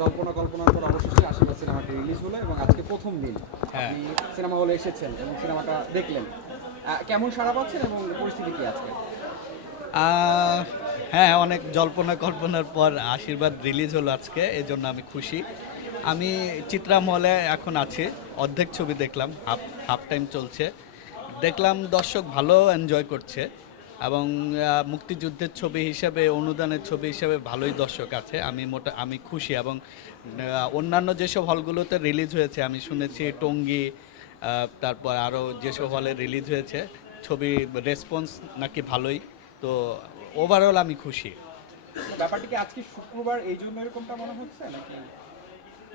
জল্পনা কল্পনার পর অবশেষে আশীর্বাদ সিনেমাটি রিলিজ হলো এবং আজকে প্রথম দিন হ্যাঁ। আপনি সিনেমা হলে এসেছেন এবং সিনেমাটা দেখলেন। কেমন সাড়া পাচ্ছেন এবং পরিস্থিতি কি আজকে? হ্যাঁ অনেক জল্পনা কল্পনার পর আশীর্বাদ রিলিজ হলো আজকে এই জন্য আমি খুশি। আমি চিত্রা মহলে এখন আছি অর্ধেক ছবি দেখলাম হাফ হাফ টাইম চলছে। দেখলাম দর্শক ভালো এনজয় করছে। এবং মুক্তিযুদ্ধের ছবি হিসাবে অনুদানের ছবি হিসাবে ভালোই দর্শক আছে। আমি মোটা আমি খুশি এবং অন্যান্য যেসব হলগুলোতে রিলিজ হয়েছে আমি শুনেছি টঙ্গী তারপর আরও যেসব হলে রিলিজ হয়েছে ছবি রেসপন্স নাকি ভালোই। তো ওভারঅল আমি খুশি। ব্যাপারটি কি আজকে শুক্রবার এই জন্য এরকমটা মনে হচ্ছে নাকি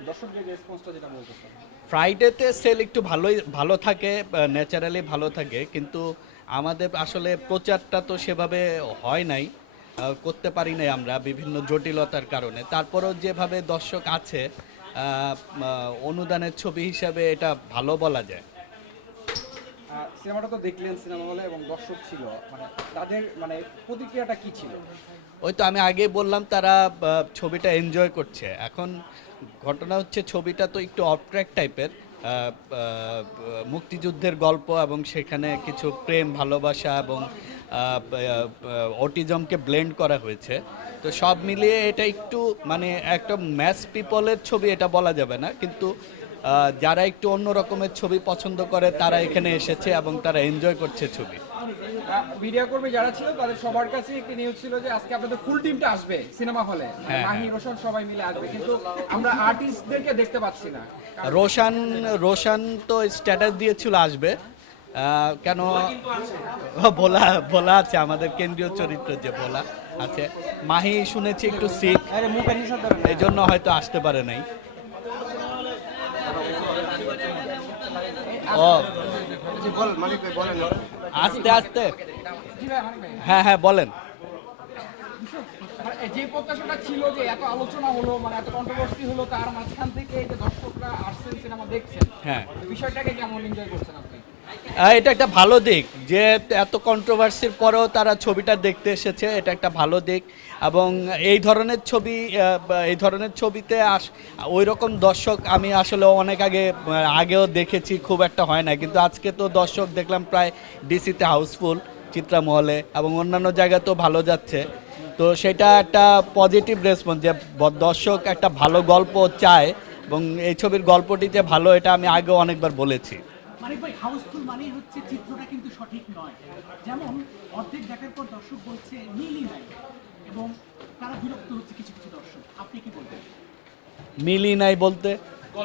দর্শকদের রেসপন্সটা যেটা বলতেছেন? ফ্রাইডেতে সেল একটু ভালোই ভালো থাকে ন্যাচারালি ভালো থাকে কিন্তু আমাদের আসলে প্রচারটা তো সেভাবে হয় নাই করতে পারি নাই আমরা বিভিন্ন জটিলতার কারণে। তারপরেও যেভাবে দর্শক আছে অনুদানের ছবি হিসাবে এটা ভালো বলা যায়। সিনেমাটা তো দেখলেন সিনেমা হলে এবং দর্শক ছিল মানে তাদের মানে প্রতিক্রিয়াটা কি ছিল? ওই তো আমি আগেই বললাম তারা ছবিটা এনজয় করছে। এখন ঘটনা হচ্ছে ছবিটা তো একটু অফট্র্যাক টাইপের মুক্তিযুদ্ধের গল্প এবং সেখানে কিছু প্রেম, ভালোবাসা এবং অটিজমকে ব্লেন্ড করা হয়েছে। তো সব মিলিয়ে এটা একটু মানে একটা ম্যাস পিপলের ছবি এটা বলা যাবে না, কিন্তু যারা একটু অন্য রকমের ছবি পছন্দ করে তারা এখানে এসেছে এবং তারা এনজয় করছে ছবি। ভিডিও কর্মী যারা ছিল তাদের সবার কাছে একটি নিউজ ছিল যে আজকে আপনাদের ফুল টিমটা আসবে সিনেমা হলে হ্যাঁ, মাহি রোশন সবাই মিলে আসবে। কিন্তু আমরা আর্টিস্টদেরকে দেখতে পাচ্ছি না। রোশান রোশান তো স্ট্যাটাস দিয়েছিল আসবে। কেন? ভোলা ভোলা আছে আমাদের কেন্দ্রীয় চরিত্র যে ভোলা আছে। মাহি শুনেছি একটু সিক এই জন্য হয়তো আসতে পারে নাই। ও। আস্তে আস্তে। হ্যাঁ হ্যাঁ বলেন। মানে যে প্রত্যাশাটা ছিল যে এত আলোচনা হলো মানে এত কন্ট্রোভার্সি হলো তার মাঝখান থেকে যে দর্শকরা আসছেন সিনেমা দেখছেন হ্যাঁ। বিষয়টাকে কেমন এনজয় করছেন আপনি? এটা একটা ভালো দিক যে এত কন্ট্রোভার্সির পরেও তারা ছবিটা দেখতে এসেছে, এটা একটা ভালো দিক। এবং এই ধরনের ছবি এই ধরনের ছবিতে আস ওই রকম দর্শক আমি আসলে অনেক আগে আগেও দেখেছি, খুব একটা হয় না। কিন্তু আজকে তো দর্শক দেখলাম প্রায় ডিসিতে হাউসফুল, চিত্রামহলে এবং অন্যান্য জায়গাতেও ভালো যাচ্ছে। তো সেটা একটা পজিটিভ রেসপন্স যে দর্শক একটা ভালো গল্প চায় এবং এই ছবির গল্পটি যে ভালো, এটা আমি আগেও অনেকবার বলেছি। মানে ভাই হাউসফুল মানেই হচ্ছে চিত্রটা কিন্তু সঠিক নয়। যেমন অর্ধেক দেখার পর দর্শক বলছে মিলই নাই। এবং তারা বিরক্ত হচ্ছে কিছু কিছু দর্শক। আপনি কি বলবেন? মিলি নাই বলতে?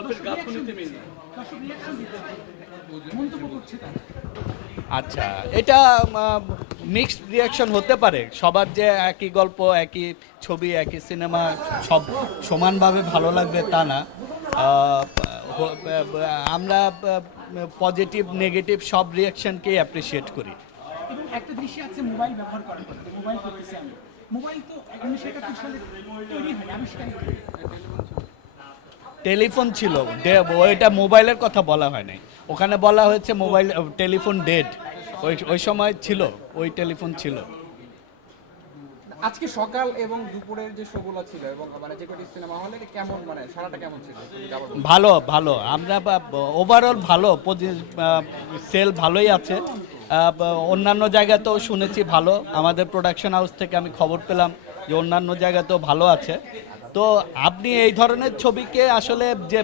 দর্শক reaction দিচ্ছে। দর্শক রিয়াকশন দিচ্ছে। মন্তব্য করছে তারা। আচ্ছা এটা মিক্সড রিয়াকশন হতে পারে। সবার যে একই গল্প একই ছবি একই সিনেমা সব সমানভাবে ভালো লাগবে তা না। আমরা পজিটিভ নেগেটিভ সব রিয়াকশনকেই অ্যাপ্রিসিয়েট করি। একটা দৃশ্যে আছে মোবাইল ব্যবহার করার কথা মোবাইল করতেছি আমি। মোবাইল তো উনিশশো একাত্তর সালে তৈরি হয় আবিষ্কার টেলিফোন ছিল ওইটা মোবাইলের কথা বলা হয় নাই। ওখানে বলা হয়েছে মোবাইল টেলিফোন ডেড ওই ওই সময় ছিল ওই টেলিফোন ছিল। আজকে সকাল এবং দুপুরের যে শোগুলো ছিল এবং মানে যে কটি সিনেমা হলে কেমন মানে সারাটা কেমন ছিল। ভালো ভালো। আমরা ওভারঅল ভালো সেল ভালোই আছে। অন্যান্য জায়গাতেও শুনেছি ভালো। আমাদের প্রোডাকশন হাউস থেকে আমি খবর পেলাম যে অন্যান্য জায়গাতেও ভালো আছে। তো আপনি এই ধরনের ছবিকে আসলে যে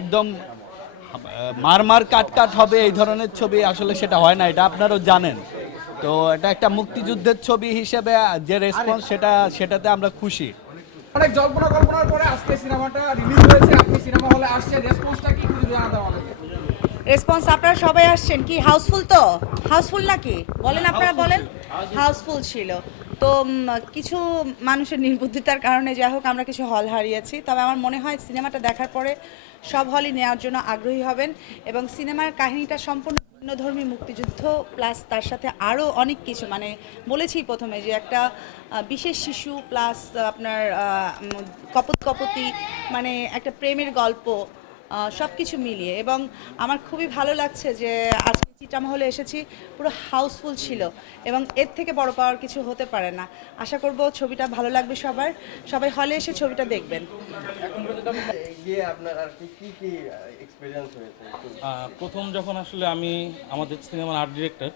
একদম আহ, মার মার কাট কাট হবে এই ধরনের ছবি আসলে সেটা হয় না এটা আপনারাও জানেন। তো এটা একটা মুক্তিযুদ্ধের ছবি হিসেবে যে রেসপন্স সেটা সেটাতে আমরা খুশি। অনেক জল্পনা কল্পনার পরে আজকে সিনেমাটা রিলিজ হয়েছে আপনি সিনেমা হলে আসছেন। রেসপন্সটা কি একটু যদি জানাতে রেসপন্স আপনারা সবাই আসছেন কি? হাউসফুল তো? হাউসফুল নাকি? বলেন আপনারা বলেন। হাউসফুল ছিল। তো কিছু মানুষের নির্বুদ্ধিতার কারণে যাই হোক আমরা কিছু হল হারিয়েছি। তবে আমার মনে হয় সিনেমাটা দেখার পরে সব হলই নেওয়ার জন্য আগ্রহী হবেন এবং সিনেমার কাহিনীটা সম্পূর্ণ ভিন্নধর্মী মুক্তিযুদ্ধ প্লাস তার সাথে আরও অনেক কিছু। মানে বলেছি প্রথমে যে একটা বিশেষ শিশু প্লাস আপনার কপত কপতি মানে একটা প্রেমের গল্প সব কিছু মিলিয়ে। এবং আমার খুবই ভালো লাগছে যে আজকে চিটামহলে এসেছি পুরো হাউসফুল ছিল এবং এর থেকে বড় পাওয়ার কিছু হতে পারে না। আশা করব ছবিটা ভালো লাগবে সবার। সবাই হলে এসে ছবিটা দেখবেন। আর কি কি কি এক্সপিরিয়েন্স হয়েছে? একটু আহ, প্রথম যখন আসলে আমি আমাদের সিনেমার আর্ট ডিরেক্টর